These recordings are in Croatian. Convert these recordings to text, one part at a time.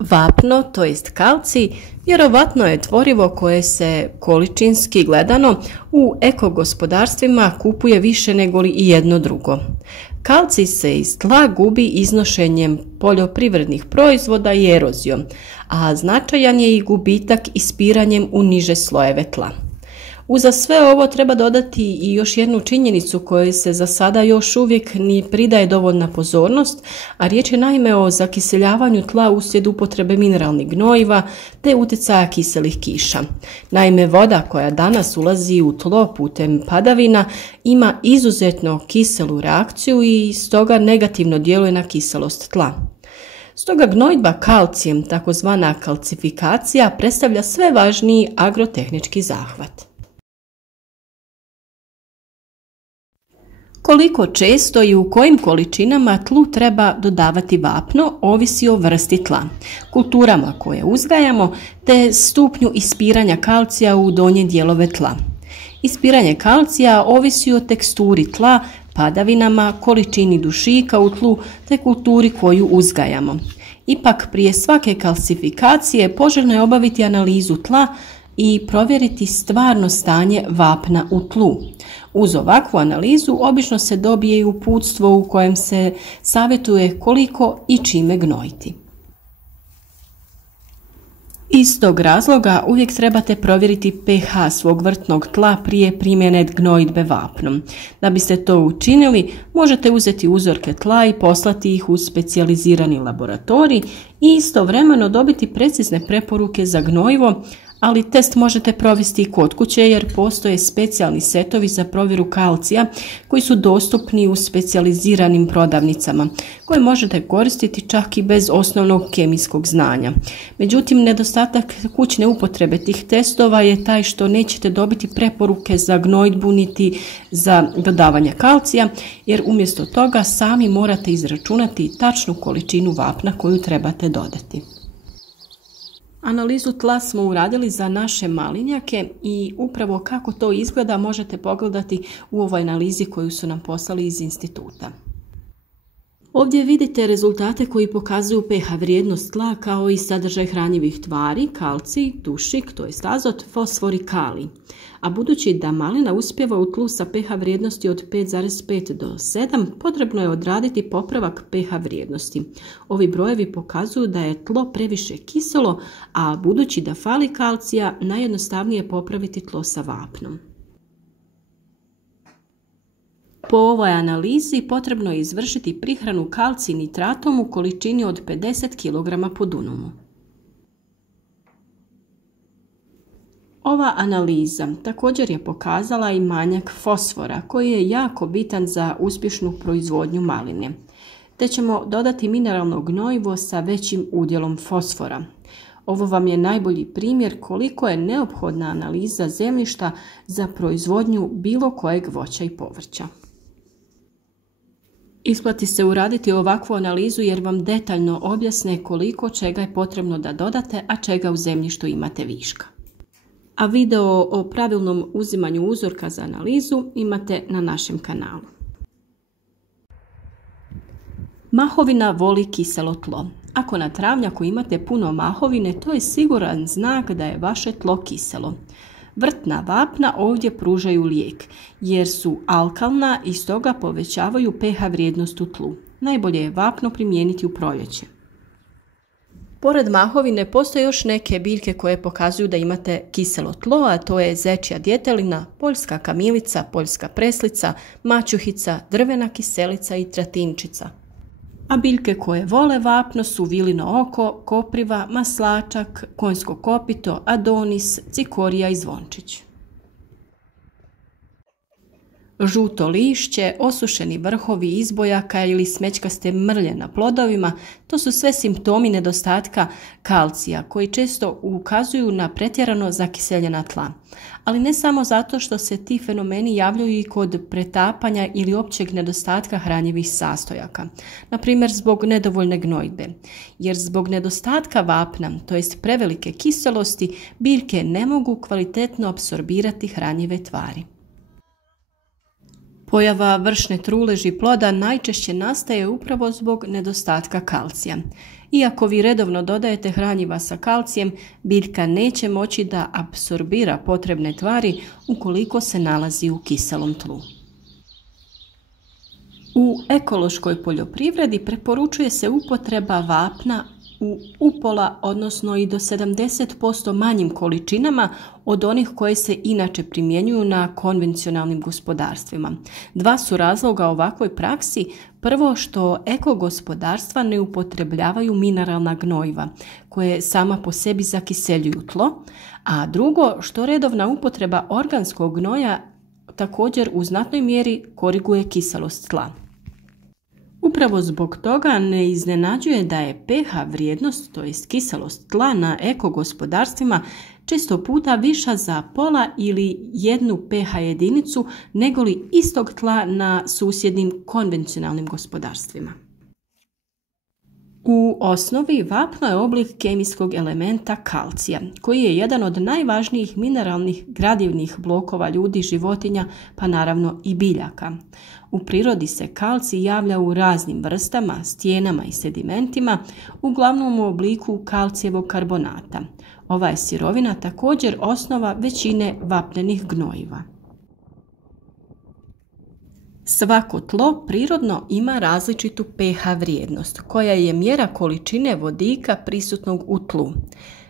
Vapno, to jest kalcij, vjerovatno je tvorivo koje se količinski gledano u ekogospodarstvima kupuje više nego li i jedno drugo. Kalcij se iz tla gubi iznošenjem poljoprivrednih proizvoda i erozijom, a značajan je i gubitak ispiranjem u niže slojeve tla. Uza sve ovo treba dodati i još jednu činjenicu kojoj se za sada još uvijek ni pridaje dovoljna pozornost, a riječ je naime o zakiseljavanju tla uslijed upotrebe mineralnih gnojiva te utjecaja kiselih kiša. Naime, voda koja danas ulazi u tlo putem padavina ima izuzetno kiselu reakciju i stoga negativno djeluje na kiselost tla. Stoga gnojidba kalcijem, takozvana kalcifikacija, predstavlja sve važniji agrotehnički zahvat. Koliko često i u kojim količinama tlu treba dodavati vapno ovisi o vrsti tla, kulturama koje uzgajamo te stupnju ispiranja kalcija u donje dijelove tla. Ispiranje kalcija ovisi o teksturi tla, padavinama, količini dušika u tlu te kulturi koju uzgajamo. Ipak prije svake kalcifikacije poželjno je obaviti analizu tla i provjeriti stvarno stanje vapna u tlu. Uz ovakvu analizu obično se dobije i uputstvo u kojem se savjetuje koliko i čime gnojiti. Iz tog razloga uvijek trebate provjeriti pH svog vrtnog tla prije primjene gnojidbe vapnom. Da biste to učinili, možete uzeti uzorke tla i poslati ih u specijalizirani laboratorij i istovremeno dobiti precizne preporuke za gnojivo, ali test možete provesti i kod kuće jer postoje specijalni setovi za provjeru kalcija koji su dostupni u specijaliziranim prodavnicama koje možete koristiti čak i bez osnovnog kemijskog znanja. Međutim, nedostatak kućne upotrebe tih testova je taj što nećete dobiti preporuke za gnojidbu niti za dodavanje kalcija jer umjesto toga sami morate izračunati tačnu količinu vapna koju trebate dodati. Analizu tla smo uradili za naše malinjake i upravo kako to izgleda možete pogledati u ovoj analizi koju su nam poslali iz instituta. Ovdje vidite rezultate koji pokazuju pH vrijednost tla kao i sadržaj hranjivih tvari, kalcij, dušik, to jest azot, fosfor i kalij. A budući da malina uspijeva u tlu sa pH vrijednosti od 5,5 do 7, potrebno je odraditi popravak pH vrijednosti. Ovi brojevi pokazuju da je tlo previše kiselo, a budući da fali kalcija, najjednostavnije je popraviti tlo sa vapnom. Po ovoj analizi potrebno je izvršiti prihranu kalcij nitratom u količini od 50 kg po dunumu. Ova analiza također je pokazala i manjak fosfora koji je jako bitan za uspješnu proizvodnju maline. Te ćemo dodati mineralno gnojivo sa većim udjelom fosfora. Ovo vam je najbolji primjer koliko je neophodna analiza zemljišta za proizvodnju bilo kojeg voća i povrća. Isplati se uraditi ovakvu analizu jer vam detaljno objasne koliko čega je potrebno da dodate, a čega u zemljištu imate viška. A video o pravilnom uzimanju uzorka za analizu imate na našem kanalu. Mahovina voli kiselo tlo. Ako na travnjaku imate puno mahovine, to je siguran znak da je vaše tlo kiselo. Vrtna vapna ovdje pružaju lijek, jer su alkalna i stoga povećavaju pH vrijednost u tlu. Najbolje je vapno primijeniti u proljeće. Pored mahovine postoje još neke biljke koje pokazuju da imate kiselo tlo, a to je zečja djetelina, poljska kamilica, poljska preslica, mačuhica, drvena kiselica i tratinčica. A biljke koje vole vapno su vilino oko, kopriva, maslačak, konjsko kopito, adonis, cikorija i zvončić. Žuto lišće, osušeni vrhovi izbojaka ili smećkaste mrlje na plodovima, to su sve simptomi nedostatka kalcija koji često ukazuju na pretjerano zakiseljena tla. Ali ne samo zato što se ti fenomeni javljaju i kod pretapanja ili općeg nedostatka hranjivih sastojaka, na primjer zbog nedovoljne gnojidbe, jer zbog nedostatka vapna, to jest prevelike kiselosti, biljke ne mogu kvalitetno apsorbirati hranjive tvari. Pojava vršne truleži ploda najčešće nastaje upravo zbog nedostatka kalcija. Iako vi redovno dodajete hranjiva sa kalcijem, biljka neće moći da apsorbira potrebne tvari ukoliko se nalazi u kiselom tlu. U ekološkoj poljoprivredi preporučuje se upotreba vapna u upola, odnosno i do 70% manjim količinama od onih koje se inače primjenjuju na konvencionalnim gospodarstvima. Dva su razloga ovakvoj praksi. Prvo, što ekogospodarstva ne upotrebljavaju mineralna gnojiva, koje sama po sebi zakiseljuju tlo, a drugo, što redovna upotreba organskog gnoja također u znatnoj mjeri koriguje kiselost tla. Upravo zbog toga ne iznenađuje da je pH vrijednost, to jest kiselost tla na ekogospodarstvima često puta viša za pola ili 1 pH jedinicu negoli istog tla na susjednim konvencionalnim gospodarstvima. U osnovi vapno je oblik kemijskog elementa kalcija, koji je jedan od najvažnijih mineralnih gradivnih blokova ljudi, životinja, pa naravno i biljaka. U prirodi se kalcij javlja u raznim vrstama, stijenama i sedimentima, uglavnom u obliku kalcijevog karbonata. Ova je sirovina također osnova većine vapnenih gnojiva. Svako tlo prirodno ima različitu pH vrijednost, koja je mjera količine vodika prisutnog u tlu.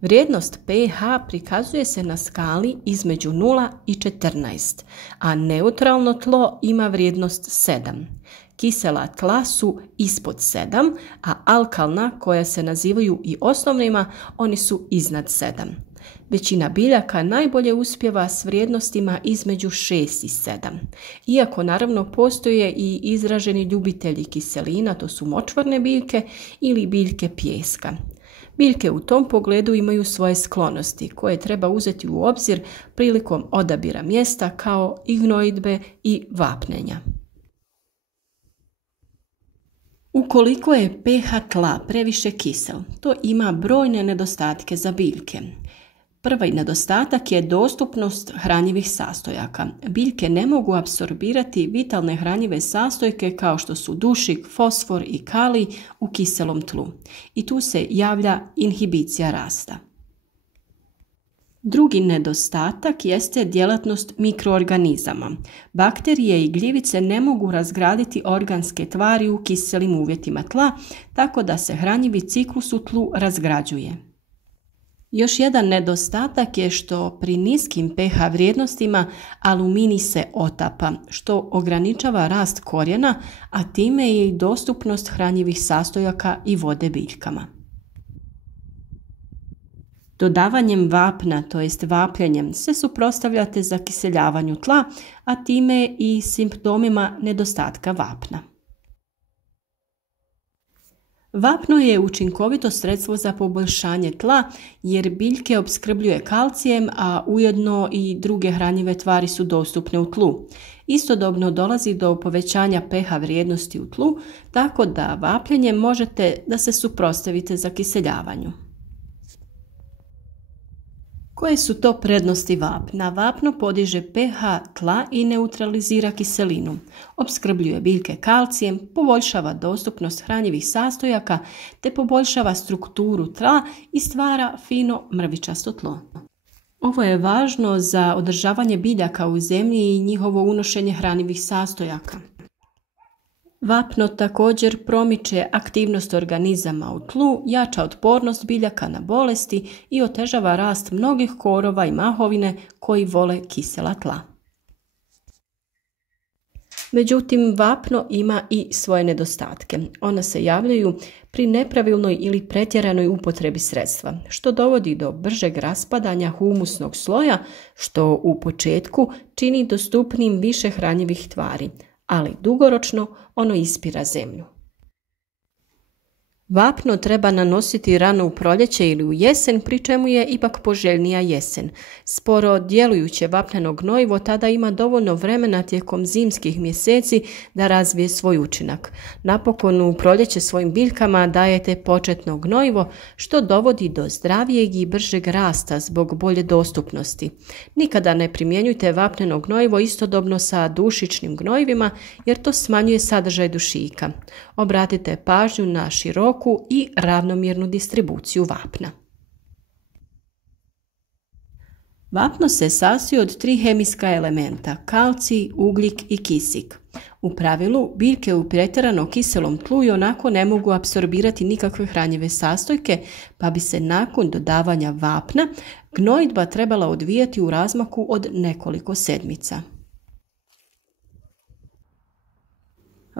Vrijednost pH prikazuje se na skali između 0 i 14, a neutralno tlo ima vrijednost 7. Kisela tla su ispod 7, a alkalna, koja se nazivaju i osnovnima, oni su iznad 7. Većina biljaka najbolje uspijeva s vrijednostima između 6 i 7. Iako naravno postoje i izraženi ljubitelji kiselina, to su močvarne biljke ili biljke pijeska. Biljke u tom pogledu imaju svoje sklonosti koje treba uzeti u obzir prilikom odabira mjesta kao i gnojidbe i vapnenja. Ukoliko je pH tla previše kisel, to ima brojne nedostatke za biljke. Prvi nedostatak je dostupnost hranjivih sastojaka. Biljke ne mogu apsorbirati vitalne hranjive sastojke kao što su dušik, fosfor i kalij u kiselom tlu. I tu se javlja inhibicija rasta. Drugi nedostatak jeste djelatnost mikroorganizama. Bakterije i gljivice ne mogu razgraditi organske tvari u kiselim uvjetima tla, tako da se hranjivi ciklus u tlu razgrađuje. Još jedan nedostatak je što pri niskim pH vrijednostima aluminij se otapa, što ograničava rast korijena, a time je i dostupnost hranjivih sastojaka i vode biljkama. Dodavanjem vapna, to jest vapljenjem, se suprotstavljate zakiseljavanju tla, a time i simptomima nedostatka vapna. Vapno je učinkovito sredstvo za poboljšanje tla jer biljke opskrbljuje kalcijem, a ujedno i druge hranjive tvari su dostupne u tlu. Istodobno dolazi do povećanja pH vrijednosti u tlu, tako da vapljenjem možete da se suprotstavite zakiseljavanju. Koje su to prednosti vapna? Vapno podiže pH tla i neutralizira kiselinu, opskrbljuje biljke kalcijem, poboljšava dostupnost hranjivih sastojaka te poboljšava strukturu tla i stvara fino mrvičasto tlo. Ovo je važno za održavanje biljaka u zemlji i njihovo unošenje hranjivih sastojaka. Vapno također promiče aktivnost organizama u tlu, jača otpornost biljaka na bolesti i otežava rast mnogih korova i mahovine koji vole kisela tla. Međutim, vapno ima i svoje nedostatke. Ona se javljaju pri nepravilnoj ili pretjeranoj upotrebi sredstva, što dovodi do bržeg raspadanja humusnog sloja, što u početku čini dostupnim više hranjivih tvari, ali dugoročno ono ispira zemlju. Vapno treba nanositi rano u proljeće ili u jesen, pri čemu je ipak poželjnija jesen. Sporo djelujuće vapneno gnojivo tada ima dovoljno vremena tijekom zimskih mjeseci da razvije svoj učinak. Napokon u proljeće svojim biljkama dajete početno gnojivo, što dovodi do zdravijeg i bržeg rasta zbog bolje dostupnosti. Nikada ne primjenjujte vapneno gnojivo istodobno sa dušičnim gnojivima jer to smanjuje sadržaj dušika. Obratite pažnju na široku i ravnomjernu distribuciju vapna. Vapno se sastoji od 3 hemijska elementa: kalcij, ugljik i kisik. U pravilu, biljke u pretjerano kiselom tlu i onako ne mogu apsorbirati nikakve hranjive sastojke, pa bi se nakon dodavanja vapna gnojidba trebala odvijati u razmaku od nekoliko sedmica.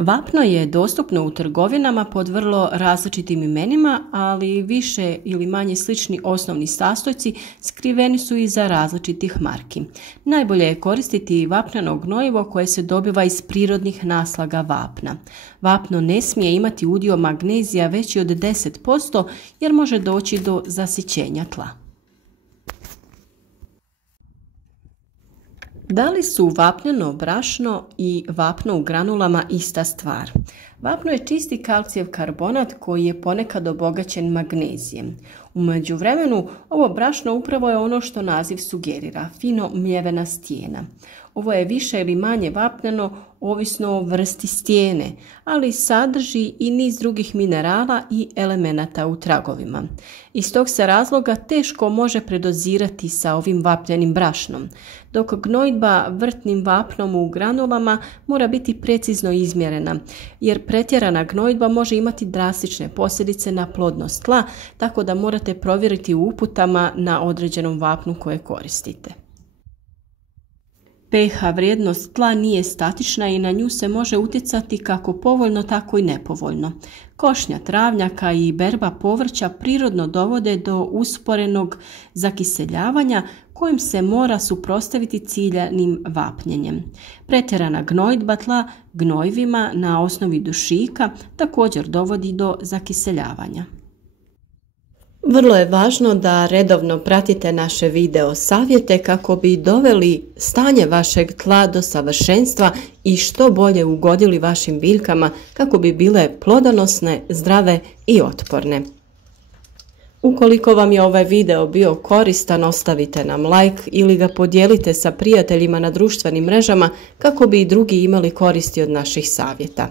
Vapno je dostupno u trgovinama pod vrlo različitim imenima, ali više ili manje slični osnovni sastojci skriveni su iza različitih marki. Najbolje je koristiti vapneno gnojivo koje se dobiva iz prirodnih naslaga vapna. Vapno ne smije imati udio magnezija veći od 10% jer može doći do zasićenja tla. Da li su vapneno brašno i vapno u granulama ista stvar? Vapno je čisti kalcijev karbonat koji je ponekad obogaćen magnezijem. U međuvremenu ovo brašno upravo je ono što naziv sugerira, fino mljevena stijena. Ovo je više ili manje vapneno ovisno o vrsti stijene, ali sadrži i niz drugih minerala i elemenata u tragovima. Iz tog se razloga teško može predozirati sa ovim vapnenim brašnom, dok gnojidba vrtnim vapnom u granulama mora biti precizno izmjerena, jer pretjerana gnojidba može imati drastične posljedice na plodnost tla, tako da morate provjeriti u uputama na određenom vapnu koje koristite. pH vrijednost tla nije statična i na nju se može utjecati kako povoljno, tako i nepovoljno. Košnja travnjaka i berba povrća prirodno dovode do usporenog zakiseljavanja kojem se mora suprotstaviti ciljanim vapnjenjem. Pretjerana gnojidba tla gnojivima na osnovi dušika također dovodi do zakiseljavanja. Vrlo je važno da redovno pratite naše video savjete kako bi doveli stanje vašeg tla do savršenstva i što bolje ugodili vašim biljkama kako bi bile plodonosne, zdrave i otporne. Ukoliko vam je ovaj video bio koristan, ostavite nam like ili ga podijelite sa prijateljima na društvenim mrežama kako bi i drugi imali koristi od naših savjeta.